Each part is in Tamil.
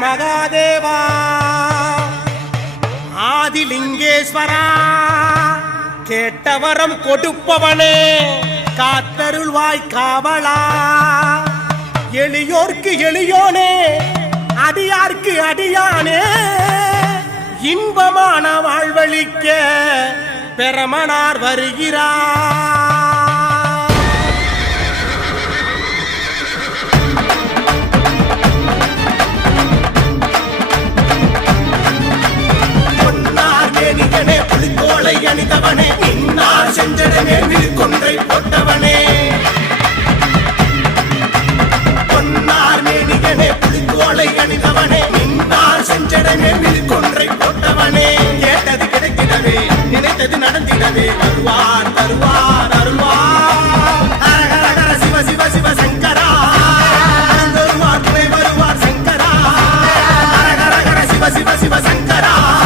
மகாதேவா ஆதிலிங்கேஸ்வரா கேட்டவரம் கொடுப்பவனே காத்தருள்வாய் காவலா எளியோர்க்கு எளியோனே அடியார்க்கு அடியானே இன்பமான வாழ்வழிக்க பெரமனார் வருகிறார். புலிக்கோளை அணிந்தவனே இன்னார் செஞ்சடமே விழுக்கொன்றை போட்டவனே பொன்னார் மேனிகனே புலிக்கோளை அணிந்தவனே இன்னார் செஞ்சடமே விழுக்கொன்றை போட்டவனே கேட்டது கிடைக்கிறவே நினைத்தது நடந்திடவே வருவார் தருவார் அருள்வார் ஹரஹர சிவ சிவ சிவ சங்கரா வருவார் துணை வருவார் சங்கரா ஹரஹர சிவ சிவ சிவ சங்கரா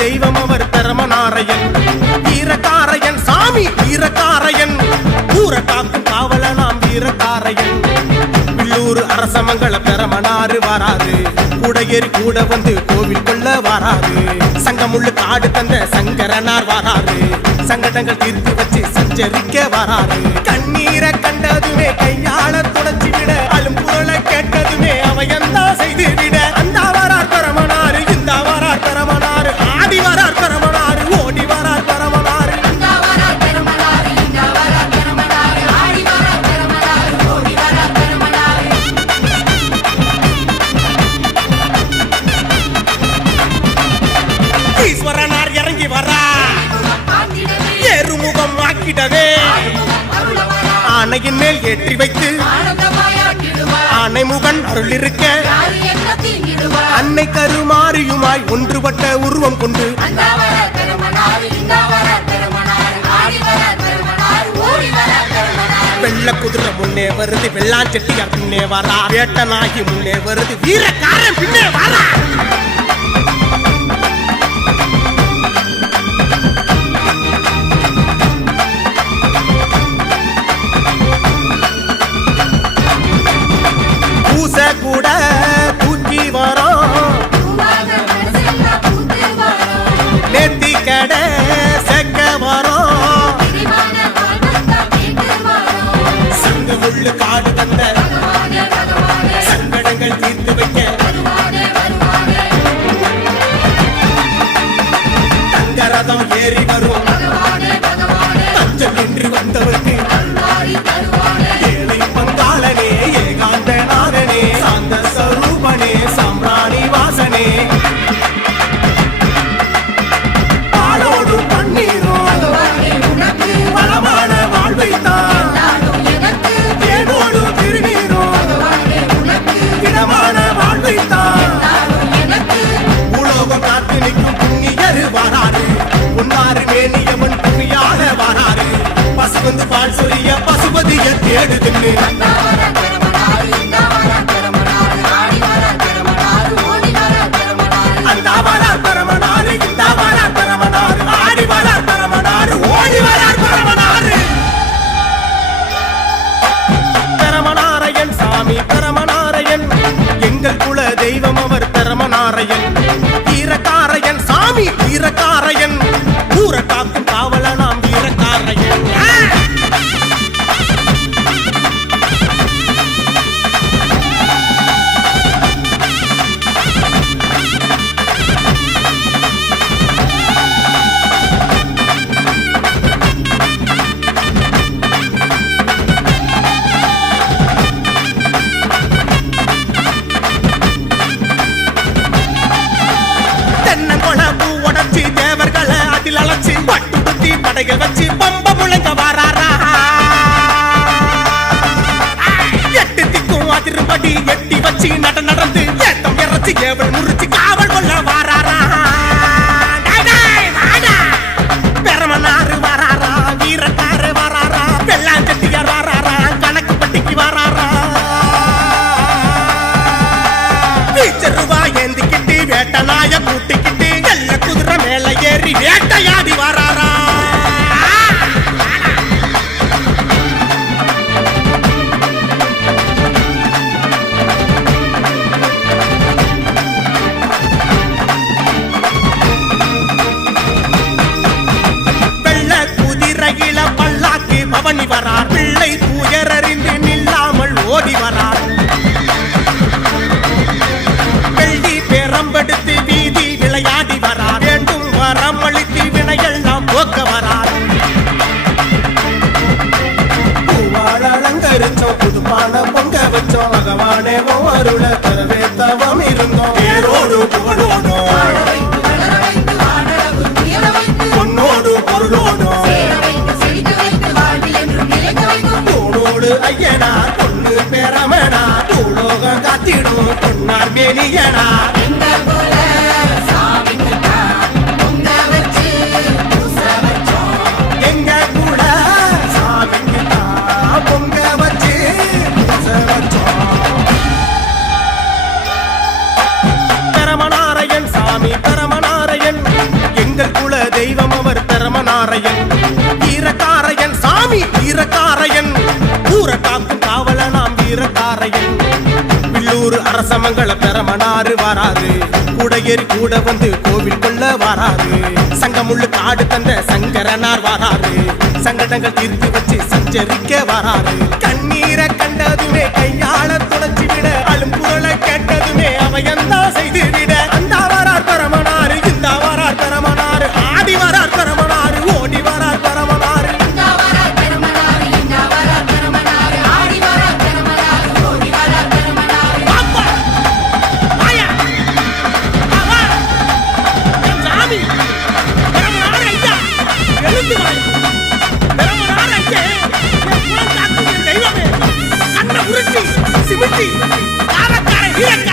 தெய்வம் அவர் பெரமனாரையன் வீரக்காரையன் சாமி வீரக்காரையன் ஊரக்காக்கும் காவலனாம் வீரக்காரையன் பில்லூர் அரசமங்கள பெரமனாறு வராது கூடையேறி கூட வந்து கோவில் கொள்ள வராது சங்கமுள்ளு காடு தந்த சங்கரனார் வராது சங்கடங்கள் தீர்த்து வச்சு சஞ்சரிக்க வராது கண்ணீரை கண்டதுமே கையாள துடைச்சி விட அலும் குரலை கேட்டதுமே அவையந்தா செய்து விட அந்த வரார் பெரமனாறு இந்த வரார் பெரமனாறு ஆடி வரார் பெரமனாறு ஓடி வரார் பெரமனாறு ஈஸ்வரனார் இறங்கி வரா ஏறுமுகம் ஆக்கிடவே ஆனையின் மேல் ஏற்றி வைத்து ஆனைமுகன் அருள் இருக்க அன்னை கருமாரியுமாய் ஒன்றுபட்ட உருவம் கொண்டு வெள்ள குதிரை முன்னே வருது வெள்ளாஞ்செட்டியார் பின்னே வரா வேட்டனாகி முன்னே வருது வீரக்காரன் பின்னே வரா கூட தூக்கி வரோம் நேத்தி கடை செக்க வரோம் சங்க முள்ளு காடு தந்த சங்கடங்கள் தீர்த்து வைக்க தங்கரதம் ஏறி வரும் தஞ்சம் என்று வந்தவருக்கு ஏழை பங்காளனே ஏகாந்த நாதனே சாந்த ஸ்வரூபனே சாம்ராணி வாசனே பாலோடு பன்னீரும் பலமான வாழ்வைத்தான் தேனோடு திருநீரும் திடமான வாழ்வைத்தான் உலோகம் காத்து நிற்கும் புண்ணியரு வராரு பொன்னாறு மேனியவன் புரியாத வராரு பசு வந்து பால் சொரிய பசுபதிய தேடுதுன்னு பெரமனாரையன் சாமி பெரமனாரையன் எங்கள் குல தெய்வம் அவர் பெரமனாரையன் வீரக்காரையன் சாமி வீரக்காரையன் ஊரக்காக்கும் காவலனாம் வீரக்காரையன் படைகள் வச்சு பம்ப முழங்க வாராரா எட்டு திக்கும் அதிரும்படி எட்டி வச்சு நடந்து ஏத்தம் இறச்சி ஏவல் முறிச்சு காவல் கொள்ள வாராரா பெரமனாறு வாராரா வீரக்காரு வாராரா வெள்ளாஞ்செட்டியார் வாராரா கணக்கு பட்டிக்கு வாராரா வீச்சருவா ஏந்திக்கிட்டு வேட்டனாய கூட்டிக்கு புதுப்பான பொங்க வச்சோம் பகவானே உன் அருள தரவே தவம் இருந்தோம் பேரோடு புகழோடும் பொன்னோடு பொருளோடும் தூணோடு ஐயனா பொண்ணு பேரமனா பூலோகம் காத்திடும் பொன்னார் மேனியனா எங்க கூட சாமிக்கு தான் பொங்க வச்சு பூச வச்சோம் பெரமனாரையன் சாமி பெரமனாரையன் எங்கள் குல தெய்வம் அவர் பெரமனாரையன் வீரக்காரையன் சாமி வீரக்காரையன் ஊர காக்கும் காவல நாம் வீரக்காரையன் பில்லூர் அரசமங்கள பெரமனாறு வராது கூடையேறி கூட வந்து கோவில் கொள்ள வராது சங்கமுள்ளு காடு தந்த சங்கரனார் வராது சங்கடங்கள் தீர்த்து வச்சு சஞ்சரிக்க வராது கண்ணீரை கண்டதுமே கையாள துடைச்சி விட அழும் குரலை கேட்டதுமே அவையந்தா செய்து விட அந்த வரார் பெரமனாறு இந்த வரார் பெரமனாறு ஆடி வரார் பெரமனாறு ஓடி வரார் பெரமனாறு சிமிட்டி காரக்காரை வீரக்காரை